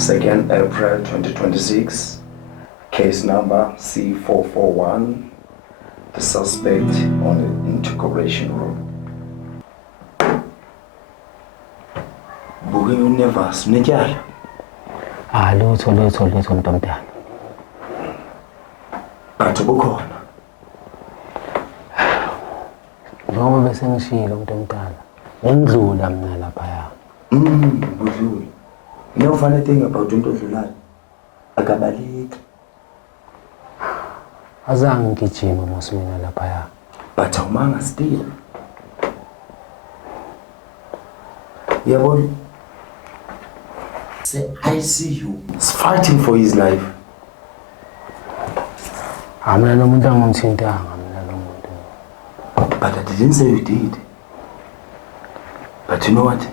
2nd April 2026, case number C441, the suspect on the integration room. Buke nervous, unetyala? Lutho Ntomdala. Batho bukhona. Njengoba bese ngishilo Ntomdala, ngidlula mina laphaya. Udlula. No funny thing about into odlulayo. Akabaleki. Azange ngigijima mosimina laphaya. But awumanga still. Yabona? Say I see you. He's fighting for his life. Mina lo muntu angimthintanga mina lo muntu. But I didn't say you did. But you know what?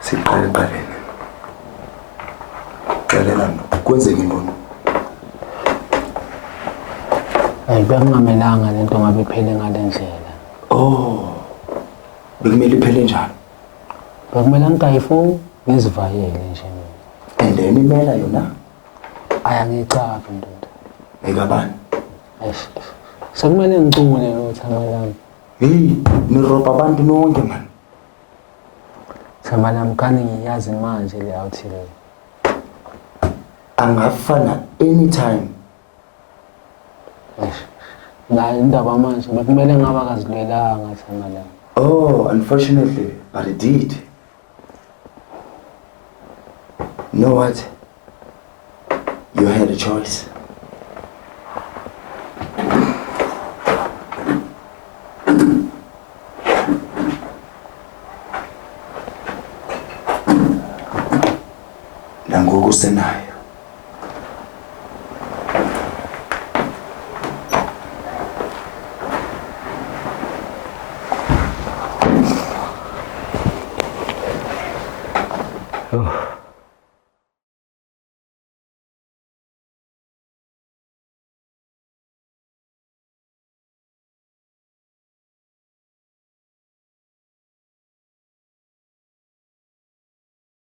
Siqale. Xelela kwenzeke intoni? Bekungamelanga lento ngabe iphele ngalendlela. Bekumele iphele njani? Bekumele ngikayifuni ngizivayele nje mina. And then imela yona? Ayangicafa ndoda. Ekabani? Sekumele ngicule lo thama lami. Hey, nirobha abantu nonke man. Thama lami kani ngiyazi manje le awuthi le. Angafana anytime. La indaba manje bekumele ngaba kazilwelanga thama lami. Unfortunately, but it did. You know what? You had a choice. Nangoku senayo.